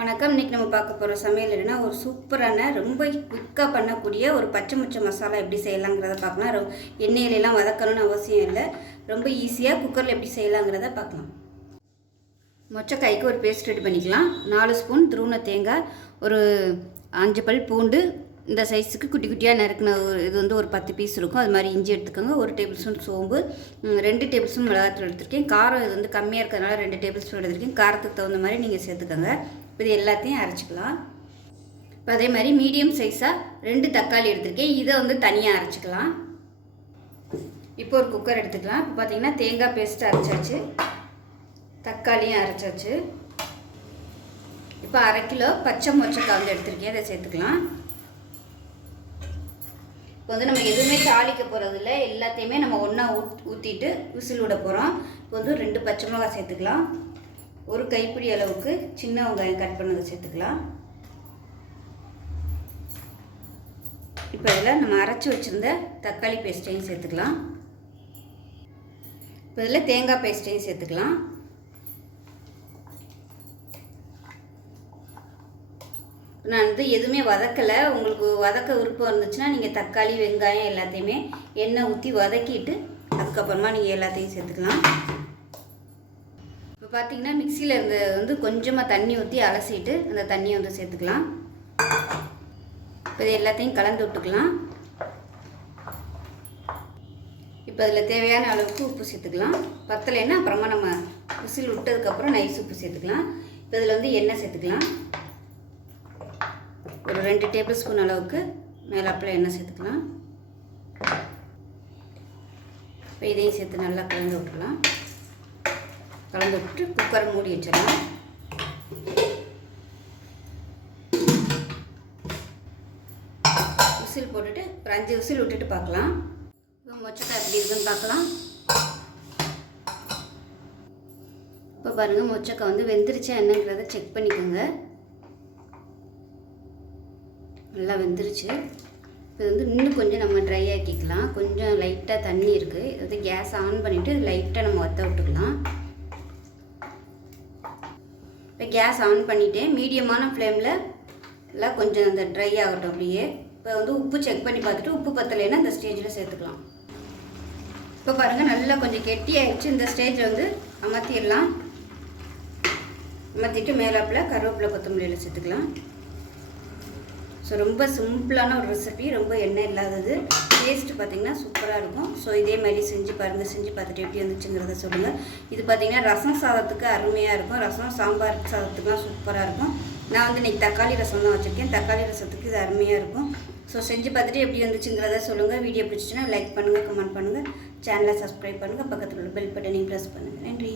வணக்கம். இன்றைக்கி நம்ம பார்க்க போகிற சமையல் என்னன்னா ஒரு சூப்பரான ரொம்ப குயிக்காக பண்ணக்கூடிய ஒரு பச்சை மொச்சை மசாலா எப்படி செய்யலாங்கிறத பார்க்கலாம். எண்ணெயிலெல்லாம் வதக்கணும்னு அவசியம் இல்லை. ரொம்ப ஈஸியாக குக்கரில் எப்படி செய்யலாங்கிறத பார்க்கலாம். மொச்சக்காய்க்கு ஒரு பேஸ்ட் ரெடி பண்ணிக்கலாம். 4 ஸ்பூன் துருவன தேங்காய், ஒரு 5 பல் பூண்டு, இந்த சைஸுக்கு குட்டி குட்டியாக நறுக்கின இது வந்து ஒரு 10 பீஸ் இருக்கும். அது மாதிரி இஞ்சி எடுத்துக்கோங்க. 1 டேபிள் ஸ்பூன் சோம்பு, 2 டேபிள் ஸ்பூன் மிளகாத்தூள் எடுத்துருக்கேன். காரம் இது வந்து கம்மியாக இருக்கிறதுனால 2 டேபிள் ஸ்பூன் எடுத்துருக்கேன். காரத்துக்கு தகுந்த மாதிரி நீங்கள் சேர்த்துக்கோங்க. இப்போ இது எல்லாத்தையும் அரைச்சிக்கலாம். இப்போ அதே மாதிரி மீடியம் சைஸாக 2 தக்காளி எடுத்துருக்கேன். இதை வந்து தனியாக அரைச்சிக்கலாம். இப்போ ஒரு குக்கர் எடுத்துக்கலாம். இப்போ பார்த்திங்கன்னா தேங்காய் பேஸ்ட்டு அரைச்சாச்சு, தக்காளியும் அரைச்சாச்சு. இப்போ 1/2 கிலோ பச்சை மொச்சக்காய் வந்து எடுத்துருக்கேன். அதை சேர்த்துக்கலாம். இப்போ வந்து நம்ம எதுவுமே தாளிக்க போகிறதில்ல, எல்லாத்தையுமே நம்ம ஒன்றா ஊற்றிட்டு விசில் விட போகிறோம். இப்போ வந்து 2 பச்சை மிளகாய் சேர்த்துக்கலாம். ஒரு கைப்பிடி அளவுக்கு சின்ன வெங்காயம் கட் பண்ணதை சேர்த்துக்கலாம். இப்போ இதில் நம்ம அரைச்சி வச்சுருந்த தக்காளி பேஸ்ட்டையும் சேர்த்துக்கலாம். இப்போ இதில் தேங்காய் பேஸ்ட்டையும் சேர்த்துக்கலாம். நான் வந்து எதுவுமே வதக்கலை. உங்களுக்கு வதக்க விருப்பம் இருந்துச்சுன்னா நீங்கள் தக்காளி வெங்காயம் எல்லாத்தையுமே எண்ணெய் ஊற்றி வதக்கிட்டு அதுக்கப்புறமா நீங்கள் எல்லாத்தையும் சேர்த்துக்கலாம். இப்போ பார்த்தீங்கன்னா மிக்சியில் இருந்த வந்து கொஞ்சமாக தண்ணி ஊற்றி அலசிட்டு அந்த தண்ணியை வந்து சேர்த்துக்கலாம். இப்போ இது எல்லாத்தையும் கலந்து விட்டுக்கலாம். இப்போ அதில் தேவையான அளவுக்கு உப்பு சேர்த்துக்கலாம். பத்தலைன்னா அப்புறமா நம்ம விசில் விட்டதுக்கப்புறம் நைஸ் உப்பு சேர்த்துக்கலாம். இப்போ இதில் வந்து எண்ணெய் சேர்த்துக்கலாம். ஒரு 2 டேபிள் ஸ்பூன் அளவுக்கு மேலாப்பில் எண்ணெய் சேர்த்துக்கலாம். இப்போ இதையும் சேர்த்து நல்லா கலந்து விட்டுக்கலாம். கலந்து விட்டு குக்கரை மூடி வச்சிடலாம். விசில் போட்டுட்டு ஒரு 5 விசில் விட்டுட்டு பார்க்கலாம். இப்போ மொச்சக்காய் எப்படி இருக்குன்னு பார்க்கலாம். இப்போ பாருங்கள், மொச்சக்காய் வந்து வெந்துருச்சா என்னங்கிறத செக் பண்ணிக்கோங்க. நல்லா வெந்துருச்சு. இப்போ வந்து இன்னும் கொஞ்சம் நம்ம ட்ரை ஆக்கிக்கலாம். கொஞ்சம் லைட்டாக தண்ணி இருக்குது. இது வந்து கேஸ் ஆன் பண்ணிவிட்டு லைட்டாக நம்ம வற்ற விட்டுக்கலாம். இப்போ கேஸ் ஆன் பண்ணிவிட்டேன். மீடியமான ஃப்ளேமில் எல்லாம் கொஞ்சம் அந்த ட்ரை ஆகட்டும் அப்படியே. இப்போ வந்து உப்பு செக் பண்ணி பார்த்துட்டு உப்பு பத்தலைன்னா இந்த ஸ்டேஜில் சேர்த்துக்கலாம். இப்போ பாருங்கள், நல்லா கொஞ்சம் கெட்டியாகிடுச்சு. இந்த ஸ்டேஜில் வந்து அமர்த்திடலாம். அமர்த்திட்டு மேலாப்பில் கருவேப்பிலை கொத்தமல்லியில் சேர்த்துக்கலாம். ஸோ ரொம்ப சிம்பிளான ஒரு ரெசிபி, ரொம்ப எண்ணெய் இல்லாதது. டேஸ்ட்டு பார்த்திங்கன்னா சூப்பராக இருக்கும். ஸோ இதே மாதிரி செஞ்சு பாருங்கள். செஞ்சு பார்த்துட்டு எப்படி வந்துச்சுங்கிறத சொல்லுங்கள். இது பார்த்திங்கன்னா ரசம் சாதத்துக்கு அருமையாக இருக்கும். ரசம் சாம்பார் சாதத்துக்குலாம் சூப்பராக இருக்கும். நான் வந்து இன்றைக்கி தக்காளி ரசம் தான் வச்சுருக்கேன். தக்காளி ரசத்துக்கு இது அருமையாக இருக்கும். ஸோ செஞ்சு பார்த்துட்டு எப்படி வந்துச்சுங்கிறத சொல்லுங்கள். வீடியோ பிடிச்சிச்சுன்னா லைக் பண்ணுங்கள், கமெண்ட் பண்ணுங்கள், சேனலை சப்ஸ்கிரைப் பண்ணுங்கள், பக்கத்தில் உள்ள பெல் பட்டனையும் ப்ரெஸ் பண்ணுங்கள். நன்றி.